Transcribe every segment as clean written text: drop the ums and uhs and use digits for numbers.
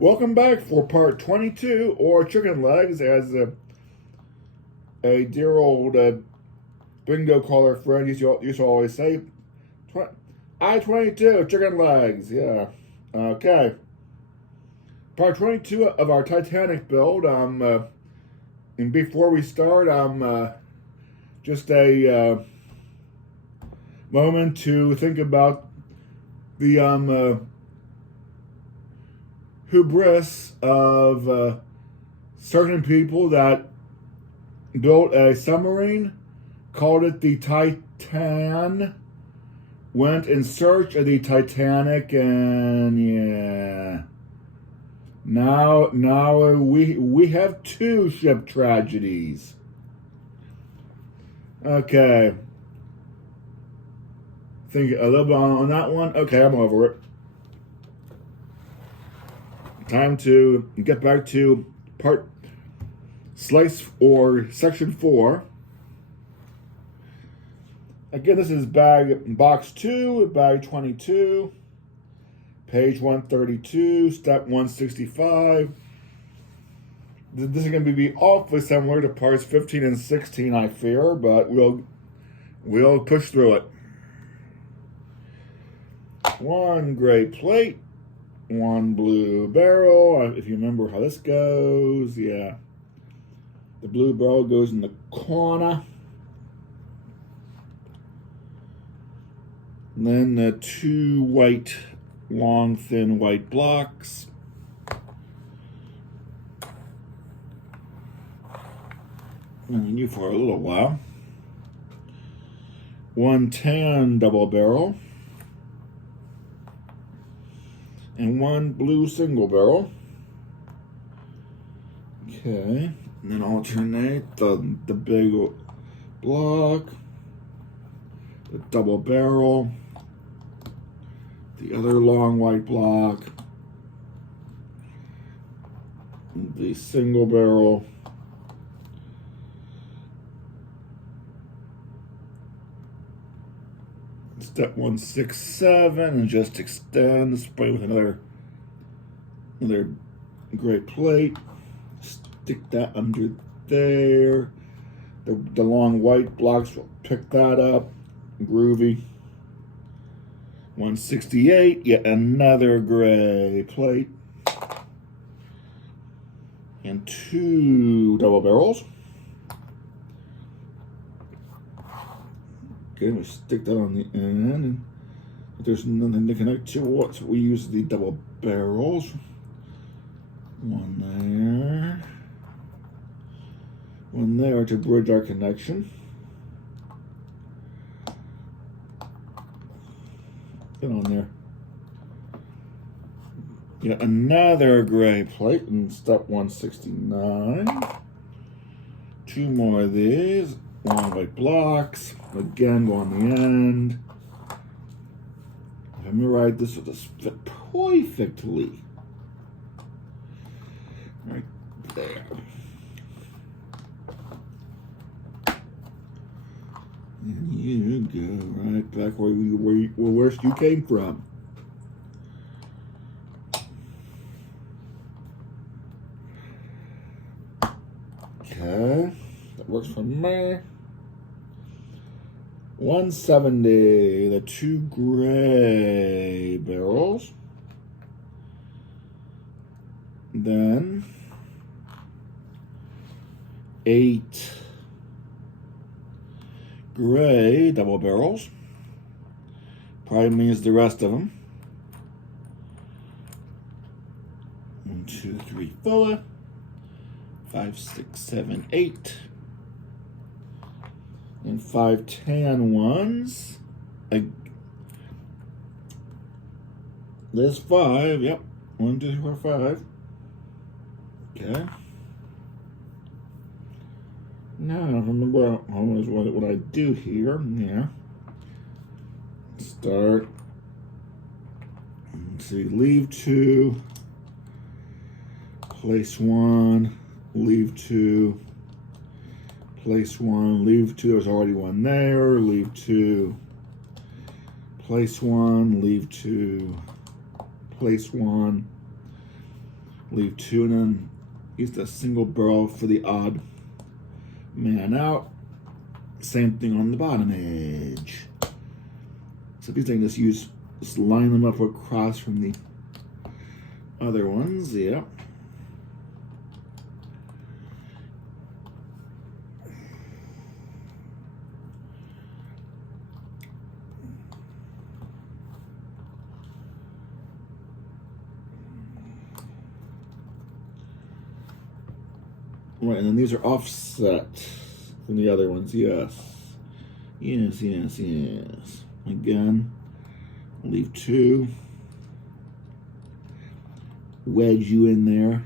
Welcome back for part 22, or chicken legs, as a dear old bingo caller friend used to always say. I-22, chicken legs, yeah. Okay. Part 22 of our Titanic build. And before we start, just a moment to think about the hubris of certain people that built a submarine, called it the Titan, went in search of the Titanic, and yeah. Now we have two ship tragedies. Okay. Think a little bit on that one. Okay, I'm over it. Time to get back to slice or section 4. Again, this is box 2, bag 22, page 132, step 165. This is going to be awfully similar to parts 15 and 16, I fear, but we'll push through it. One gray plate. One blue barrel. If you remember how this goes, yeah. The blue barrel goes in the corner. And then the two white, long, thin white blocks. And you for a little while. One tan double barrel. And one blue single barrel. Okay, and then alternate the big block, the double barrel, the other long white block, the single barrel, step 167, and just extend the spray with another gray plate. Stick that under there. The long white blocks will pick that up. Groovy. 168, yet another gray plate. And two double barrels. Okay, we stick that on the end, and if there's nothing to connect to it, so we use the double barrels. One there. One there to bridge our connection. Get on there. Yet another gray plate in step 169. Two more of these. Long white blocks. Again, go on the end. If I remember right, this will just fit perfectly. Right there. And you go right back where you came from. Okay, that works for me. 170, the two gray barrels. Then 8 gray double barrels. Probably means the rest of them. 1, 2, 3, 4, 5, 6, 7, 8. And 5 tan ones. There's 5, yep. 1, 2, 3, 4, 5. Okay. Now, remember what I do here. Yeah. Start. Let's see, leave 2. Place 1. Leave 2. Place 1. Leave 2. There's already one there. Leave 2. Place 1. Leave 2. Place 1. Leave 2 and then use the single barrel for the odd man out. Same thing on the bottom edge. So these things just line them up across from the other ones. Yep. Right, and then these are offset from the other ones. Yes. Yes, yes, yes. Again, leave 2. Wedge you in there.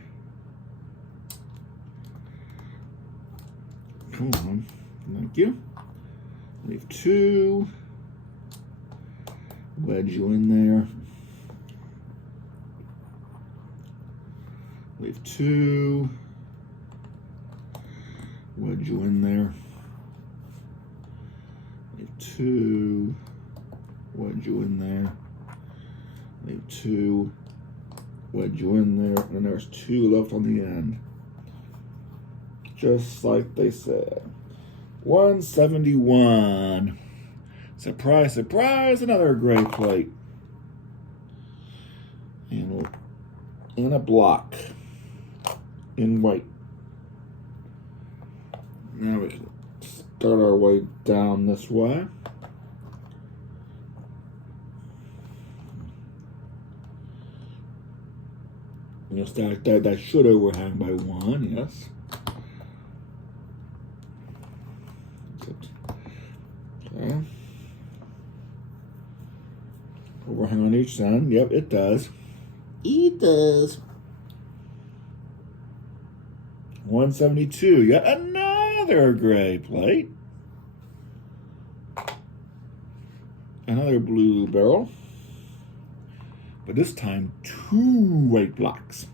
Come on. Thank you. Leave 2. Wedge you in there. Leave 2. Wedge you in there. Leave 2. Wedge you in there. Leave 2. Wedge you in there. And there's 2 left on the end. Just like they said. 171. Surprise, surprise, another gray plate. And a block in white. Now we can start our way down this way. You'll stack that should overhang by 1, yes. Okay. Overhang on each side. Yep, it does. It does. 172. Yet another gray plate. Another blue barrel. But this time 2 white blocks.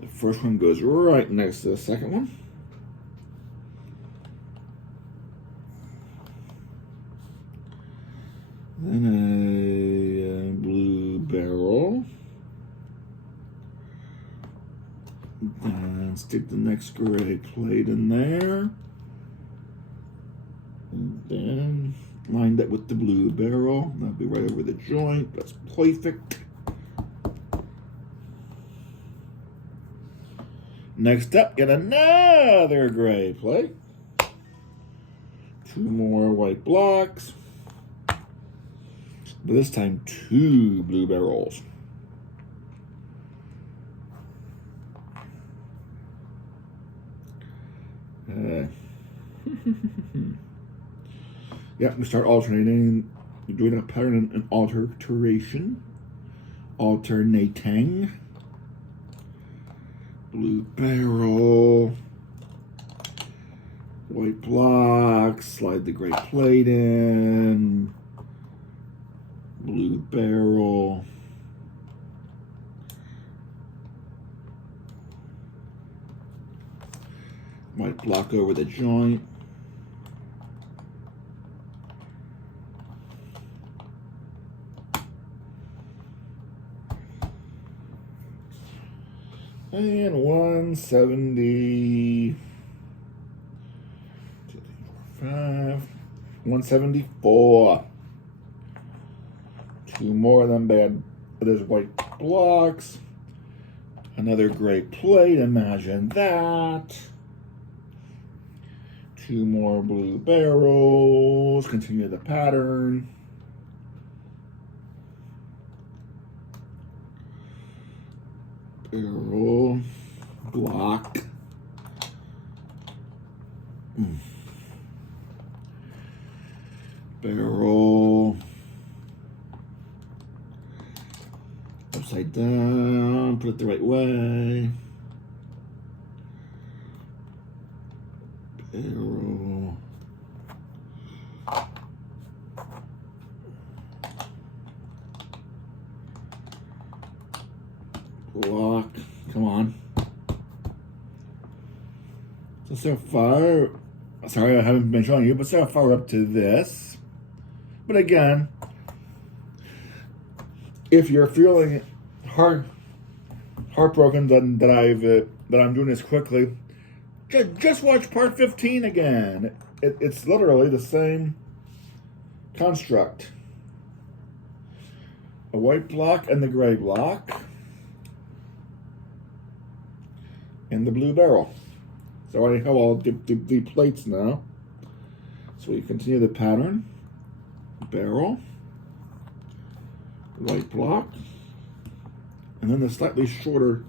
The first one goes right next to the second one. Then a blue barrel. And stick the next gray plate in there. And then line that with the blue barrel. That'll be right over the joint. That's perfect. Next up, get another gray plate. 2 more white blocks. But this time 2 blue barrels. Yeah, we start alternating. You're doing a pattern and alteration. Alternating. Blue barrel. White block. Slide the gray plate in. Blue barrel. White block over the joint. And 170. 2, 3, 4, 5. 174. 2 more of them bad. There's white blocks. Another gray plate. Imagine that. 2 more blue barrels. Continue the pattern. Barrel. Block. Barrel. Upside down. Put it the right way. Barrel. Block. Come on. So far, sorry I haven't been showing you, but so far up to this. But again, if you're feeling heartbroken that I'm doing this quickly, just watch part 15 again. It's literally the same construct. A white block and the gray block. And the blue barrel. So I have all the plates now. So we continue the pattern. Barrel. White block. And then the slightly shorter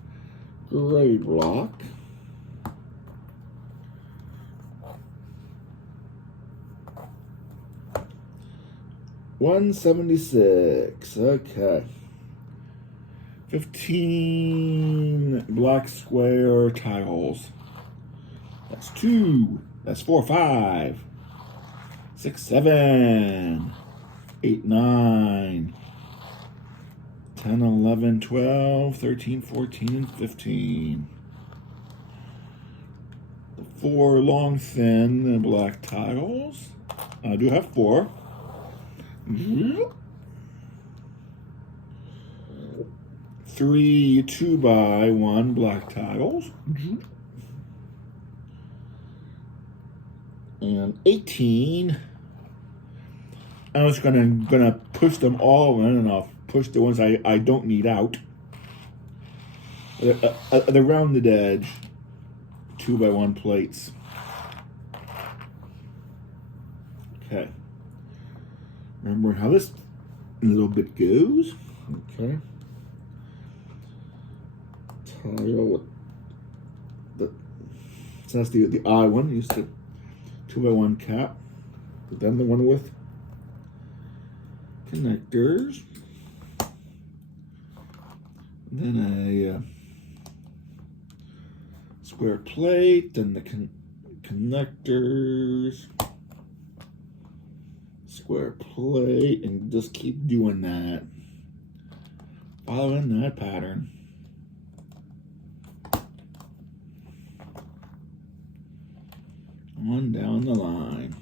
gray block. $176. Okay. 15 black square tiles. That's 2. That's 4, 5, 6, 7, 8, 9, 10, 11, 12, 13, 14, and 15. The 4 long, thin black tiles. I do have 4. 3 2x1 black tiles. And 18. I'm just gonna push them all in, and I'll push the ones I don't need out. The rounded edge 2x1 plates. Okay. Remember how this little bit goes. Okay. Tile. So that's the I one. Used to 2x1 cap. Then the one with connectors. Then a square plate. Then the connectors. Square plate, and just keep doing that. Following that pattern. On down the line.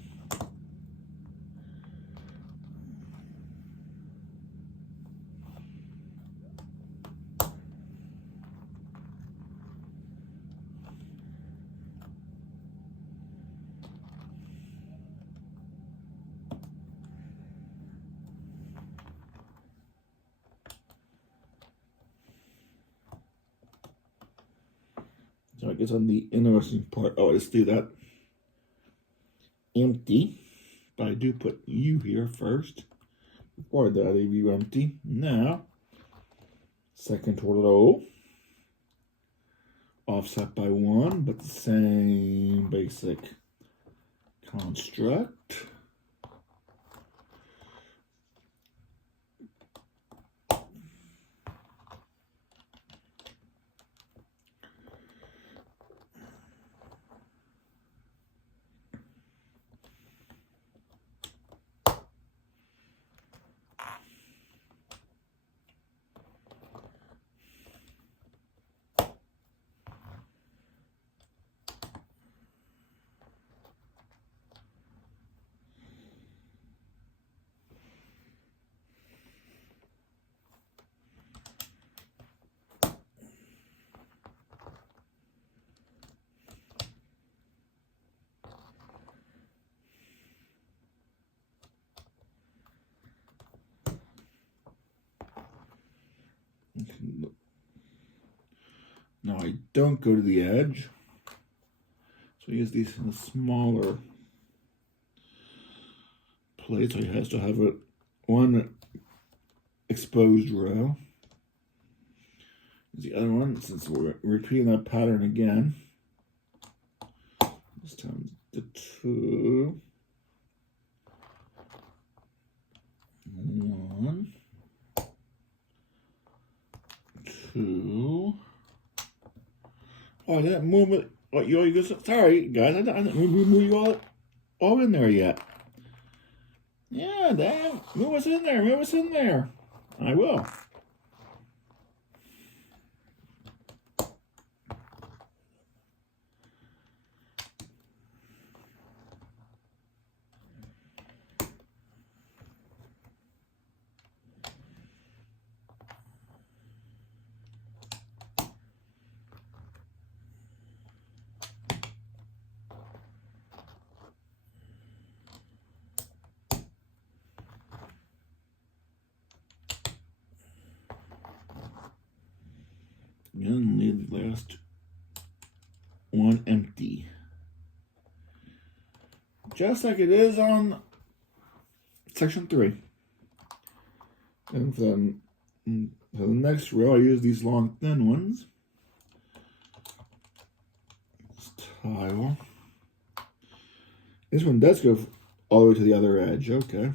So I guess on the interesting part, let's do that empty. But I do put you here first. Before that, I leave you empty. Now, second row. Offset by 1, but the same basic construct. Now I don't go to the edge, so I use these in a smaller plate, so it has to have one exposed row. The other one, since we're repeating that pattern again, this time the 2, 1, 2. Oh, I didn't move it. Oh, you sorry, guys. I didn't move you all in there yet. Yeah, damn. Move us in there. Move us in there. I will. And leave the last one empty. Just like it is on section 3. And then for the next row, I use these long, thin ones. This tile. This one does go all the way to the other edge. Okay.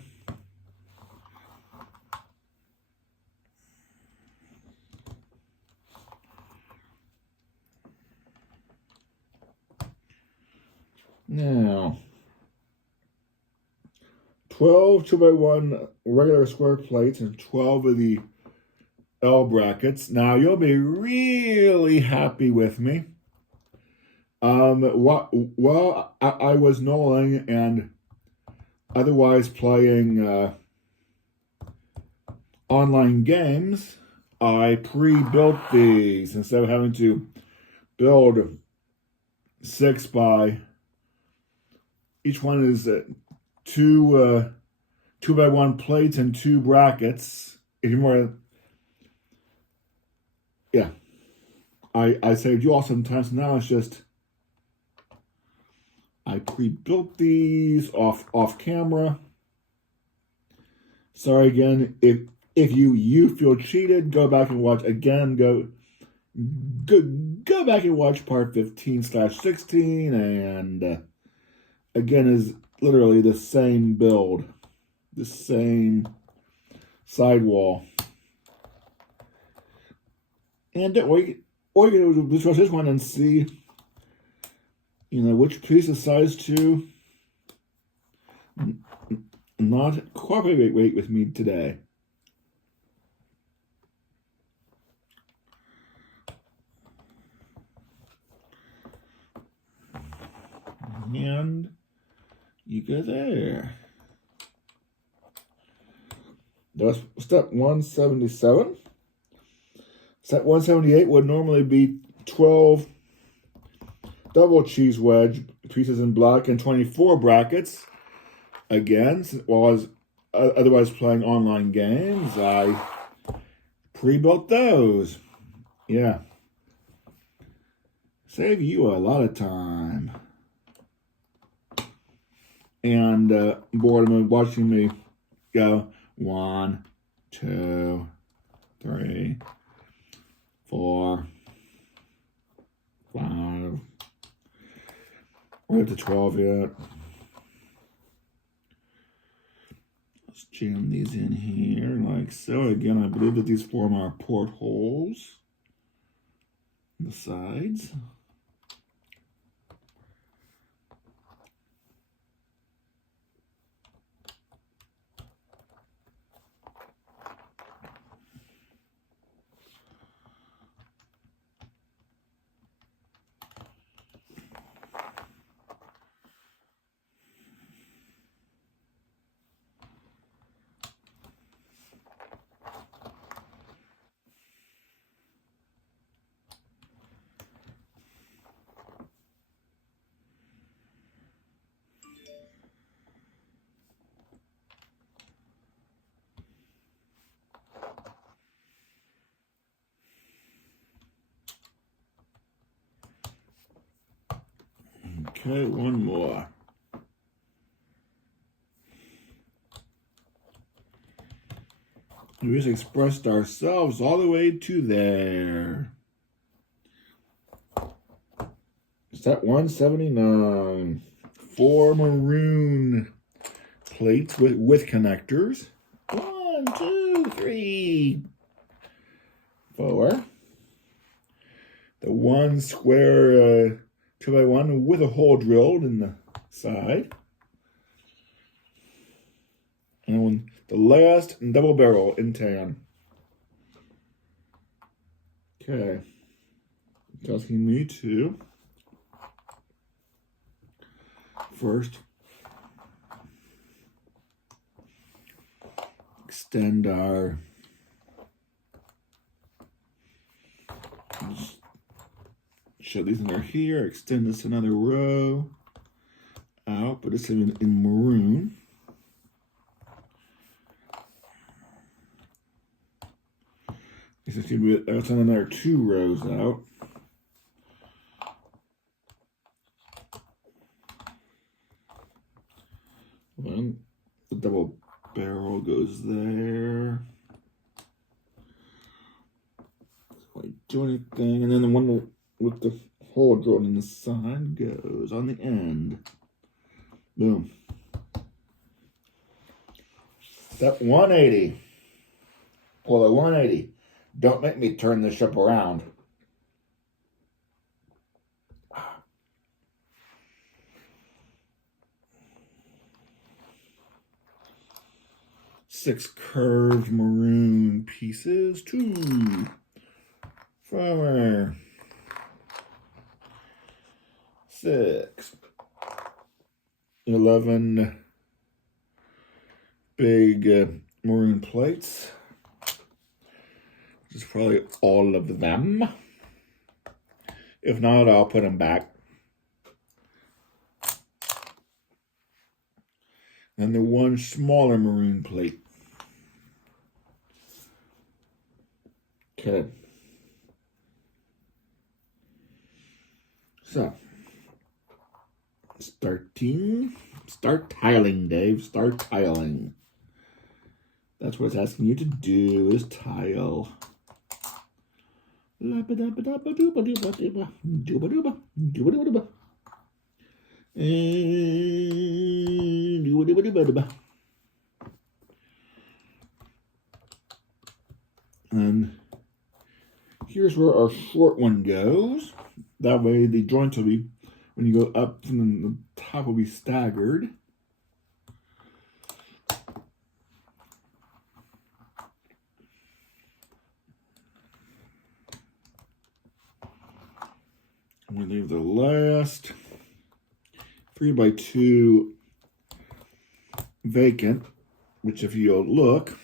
Now, 12 2x1 regular square plates and 12 of the L brackets. Now, you'll be really happy with me. While I was knolling and otherwise playing online games, I pre-built these instead of having to build 6 by. Each one is 2 2x1 plates and 2 brackets. If you're more, yeah, I saved you all sometimes. Now it's just I pre-built these off camera. Sorry again. If you feel cheated, go back and watch again. Go back and watch part 15/16 and. Again, is literally the same build, the same sidewall. And or you can just watch this one and see, which piece decides to not cooperate with me today. And you go there. That's step 177. Step 178 would normally be 12 double cheese wedge pieces in black and 24 brackets. Again, while I was otherwise playing online games, I pre-built those. Yeah. Save you a lot of time. And boredom of watching me go 1, 2, 3, 4, 5. We're up to 12 yet. Let's jam these in here like so. Again, I believe that these form our portholes on the sides. Okay, one more. We just expressed ourselves all the way to there. Step 179. 4 maroon plates with connectors. 1, 2, 3, 4. The 1 square 2x1 with a hole drilled in the side. And the last double barrel in tan. Okay. It's asking me to first extend our shove these in there here, extend this another row out, but it's in maroon. That's another 2 rows out. Then the double barrel goes there. Doesn't do anything, and then the one with the hole drilled in the side goes on the end. Boom. Step 180. Pull a 180. Don't make me turn this ship around. Six curved maroon pieces. 2 forward. 6. 11 big maroon plates. Which is probably all of them. If not, I'll put them back. And the one smaller maroon plate. Okay. So, start tiling, Dave. Start tiling. That's what it's asking you to do, is tile. And here's where our short one goes. That way the joints will be, when you go up, and the top will be staggered. I'm going to leave the last 3x2 vacant, which if you'll look,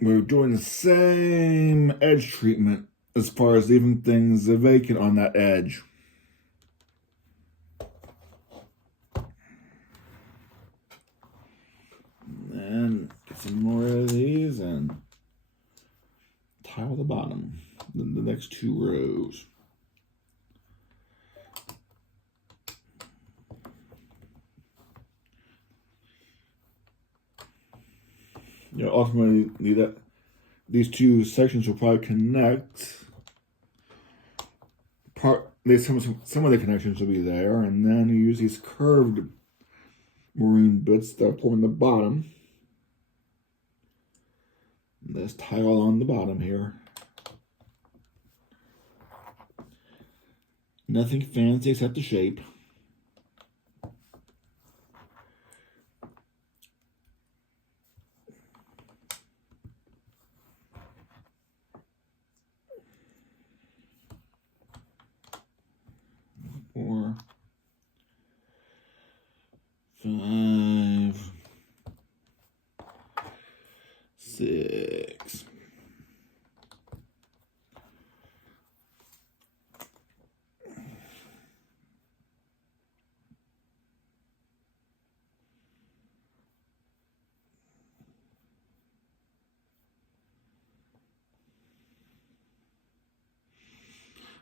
we're doing the same edge treatment as far as leaving things vacant on that edge. And then get some more of these and tile the bottom, the next 2 rows. You know, ultimately, these 2 sections will probably connect. Some of the connections will be there, and then you use these curved marine bits that form the bottom. Let's tile on the bottom here. Nothing fancy except the shape. Four, 5, 6.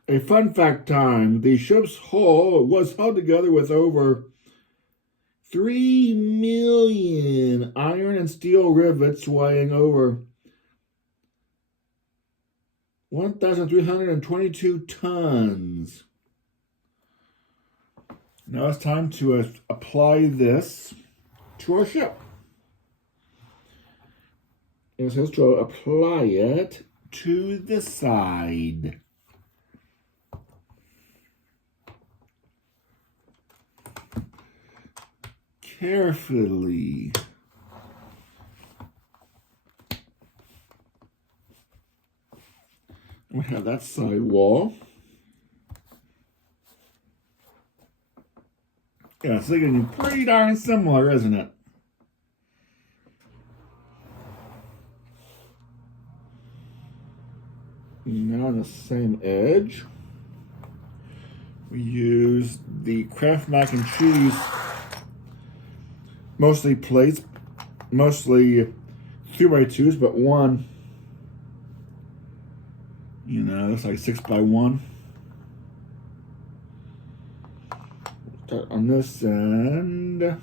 A fun fact time, the ship's hull was held together with over 3 million iron and steel rivets weighing over 1,322 tons. Now it's time to apply this to our ship. And it says to apply it to the side. Carefully. We have that side wall. Yeah, it's looking pretty darn similar, isn't it? Now on the same edge, we use the Kraft mac and cheese, mostly plates, mostly 3x2s, but one, you know, looks like 6x1. Start on this end.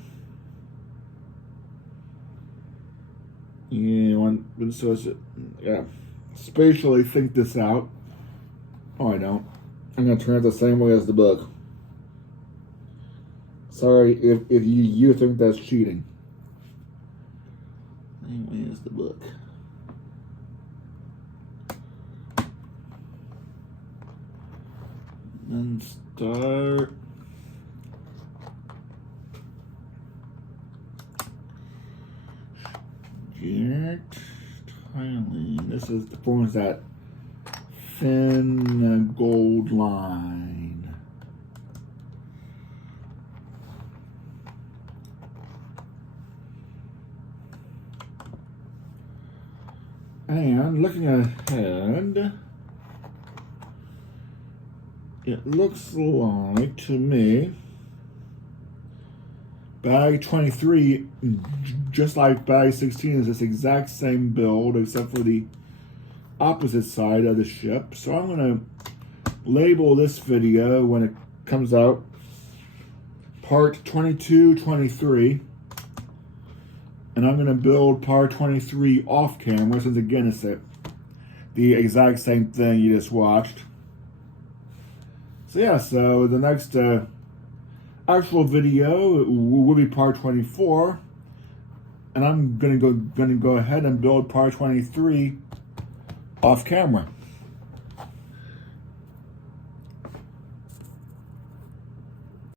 Yeah, so it's, yeah, spatially think this out. Oh, I don't. I'm gonna turn it the same way as the book. Sorry if you think that's cheating. Anyway, is the book. Then start. Tiling. This is the forms that thin gold line. And looking ahead, it looks like to me bag 23, just like bag 16, is this exact same build except for the opposite side of the ship. So I'm going to label this video when it comes out part 22-23, and I'm going to build part 23 off camera, since again it's the exact same thing you just watched. So yeah, so the next actual video will be part 24, and I'm gonna go ahead and build part 23 off camera.